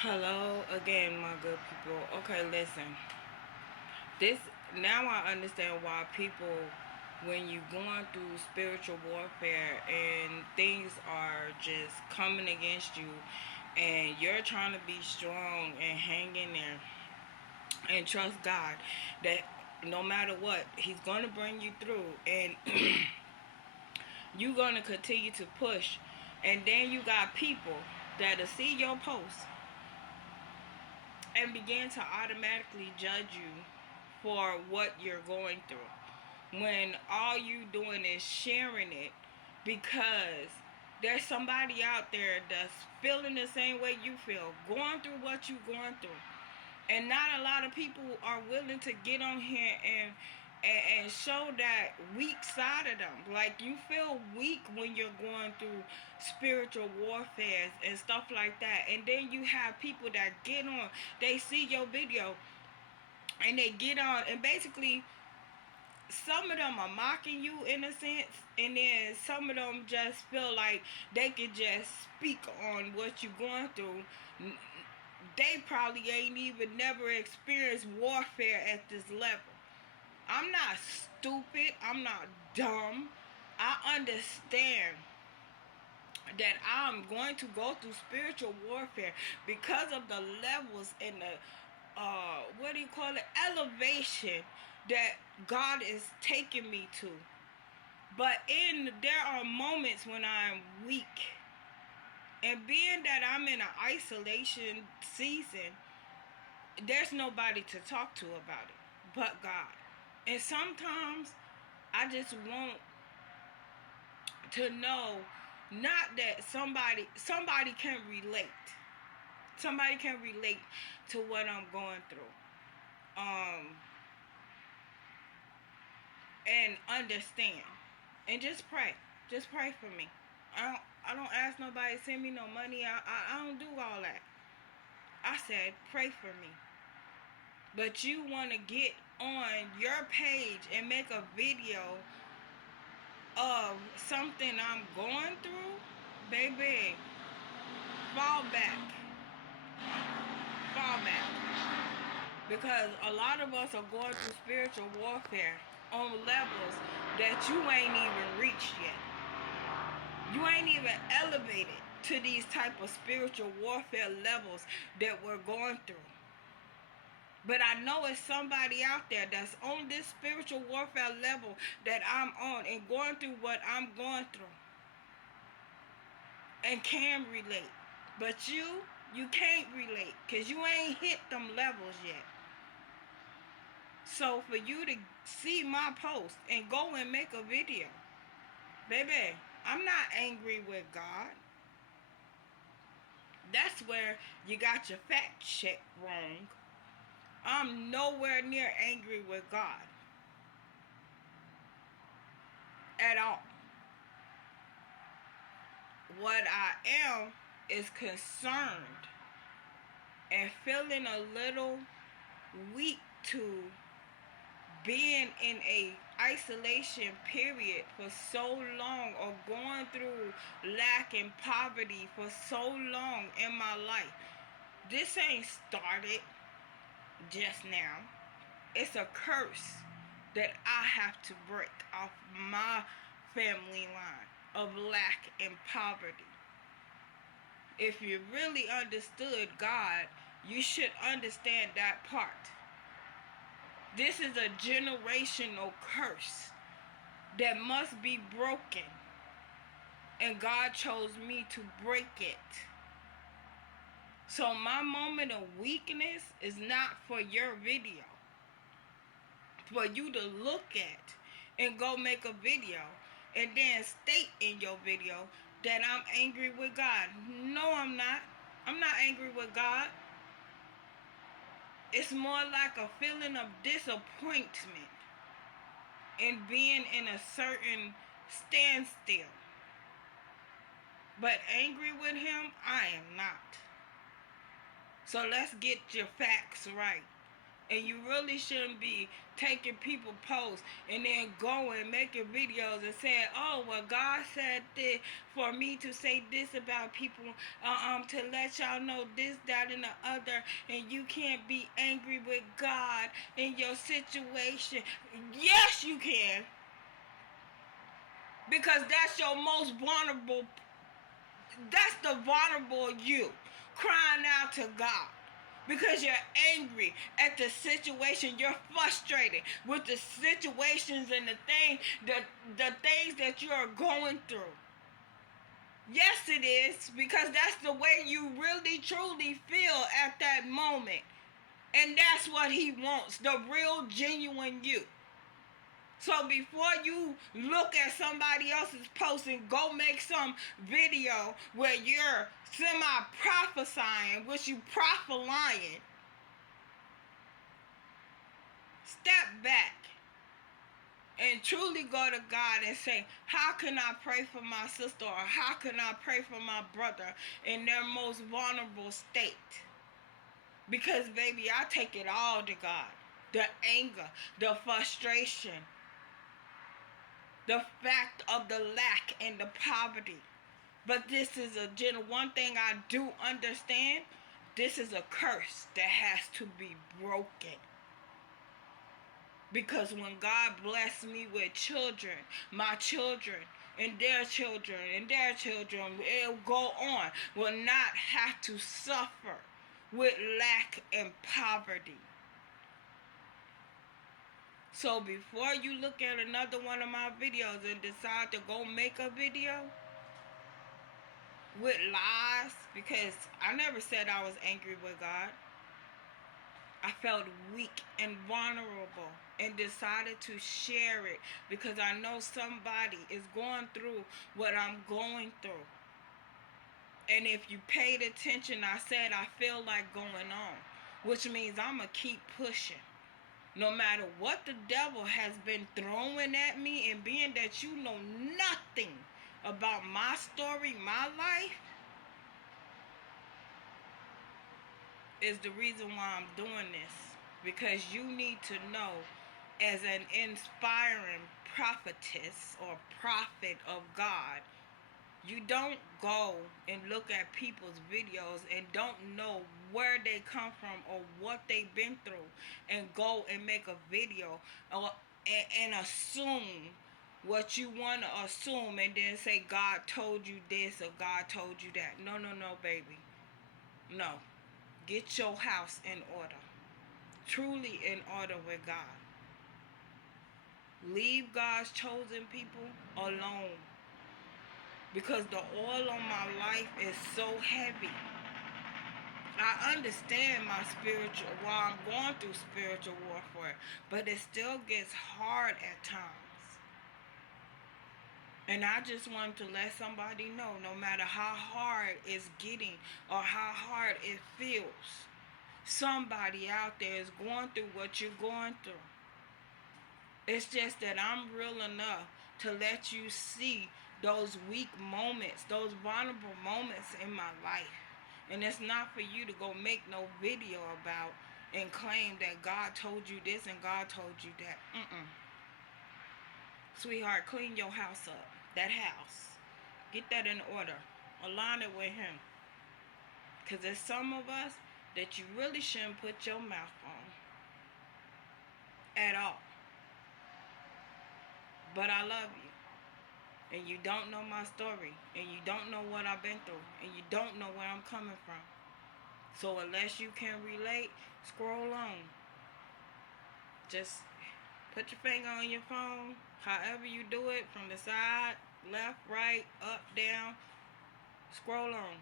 Hello again, my good people. Okay, listen. This now I understand why people, when you going through spiritual warfare and things are just coming against you, and you're trying to be strong and hang in there and trust God that no matter what, He's going to bring you through, and you're going to continue to push. And then you got people that'll see your posts and begin to automatically judge you for what you're going through, when all you doing is sharing it because there's somebody out there that's feeling the same way you feel, going through what you're going through. And not a lot of people are willing to get on here and show that weak side of them. Like, you feel weak when you're going through spiritual warfare and stuff like that. And then you have people that get on, they see your video and they get on, and basically some of them are mocking you in a sense, and then some of them just feel like they can just speak on what you're going through. They probably ain't even never experienced warfare at this level. I'm not stupid. I'm not dumb. I understand that I'm going to go through spiritual warfare because of the levels and the what do you call it, elevation that God is taking me to. But there are moments when I'm weak, and being that I'm in an isolation season, there's nobody to talk to about it but God. And sometimes I just want to know, not that somebody can relate. Somebody can relate to what I'm going through. Um and understand. And just pray. Just pray for me. I don't ask nobody to send me no money. I don't do all that. I said pray for me. But you want to get on your page and make a video of something I'm going through? Baby, fall back. Fall back. Because a lot of us are going through spiritual warfare on levels that you ain't even reached yet. You ain't even elevated to these type of spiritual warfare levels that we're going through. But I know it's somebody out there that's on this spiritual warfare level that I'm on and going through what I'm going through and can relate. But you can't relate because you ain't hit them levels yet. So for you to see my post and go and make a video, baby, I'm not angry with God. That's where you got your fact check wrong. I'm nowhere near angry with God at all. What I am is concerned and feeling a little weak to being in a isolation period for so long, or going through lack and poverty for so long in my life. This ain't started just now. It's a curse that I have to break off my family line of lack and poverty. If you really understood God, you should understand that part. This is a generational curse that must be broken. And God chose me to break it. So my moment of weakness is not for your video. For you to look at and go make a video and then state in your video that I'm angry with God. No, I'm not. I'm not angry with God. It's more like a feeling of disappointment and being in a certain standstill. But angry with Him, I am not. So let's get your facts right. And you really shouldn't be taking people posts and then going making videos and saying, oh, well, God said this for me to say this about people, to let y'all know this, that, and the other, and you can't be angry with God in your situation. Yes, you can. Because that's your most vulnerable, that's the vulnerable you, crying out to God. Because you're angry at the situation, you're frustrated with the situations and the things that you are going through. Yes, it is, because that's the way you really truly feel at that moment. And that's what he wants, the real, genuine you. So before you look at somebody else's post and go make some video where you're semi-prophesying, which you prophet-lying, step back and truly go to God and say, how can I pray for my sister, or how can I pray for my brother in their most vulnerable state? Because, baby, I take it all to God. The anger, the frustration, the fact of the lack and the poverty. But this is one thing I do understand. This is a curse that has to be broken. Because when God blessed me with children, my children, and their children, it'll go on, will not have to suffer with lack and poverty. So before you look at another one of my videos and decide to go make a video with lies, because I never said I was angry with God. I felt weak and vulnerable and decided to share it because I know somebody is going through what I'm going through. And if you paid attention, I said I feel like going on, which means I'm going to keep pushing. No matter what the devil has been throwing at me, and being that you know nothing about my story, my life, is the reason why I'm doing this. Because you need to know, as an inspiring prophetess or prophet of God, you don't go and look at people's videos and don't know where they come from or what they've been through and go and make a video and assume what you want to assume and then say God told you this or God told you that. No, baby. No. Get your house in order. Truly in order with God. Leave God's chosen people alone. Because the oil on my life is so heavy. I understand my while I'm going through spiritual warfare, but it still gets hard at times. And I just wanted to let somebody know, no matter how hard it's getting or how hard it feels, somebody out there is going through what you're going through. It's just that I'm real enough to let you see those weak moments, those vulnerable moments in my life. And it's not for you to go make no video about and claim that God told you this and God told you that. Sweetheart, clean your house up. That house. Get that in order. Align it with Him. Because there's some of us that you really shouldn't put your mouth on. At all. But I love you. And you don't know my story. And you don't know what I've been through. And you don't know where I'm coming from. So unless you can relate, scroll on. Just put your finger on your phone. However you do it, from the side, left, right, up, down. Scroll on.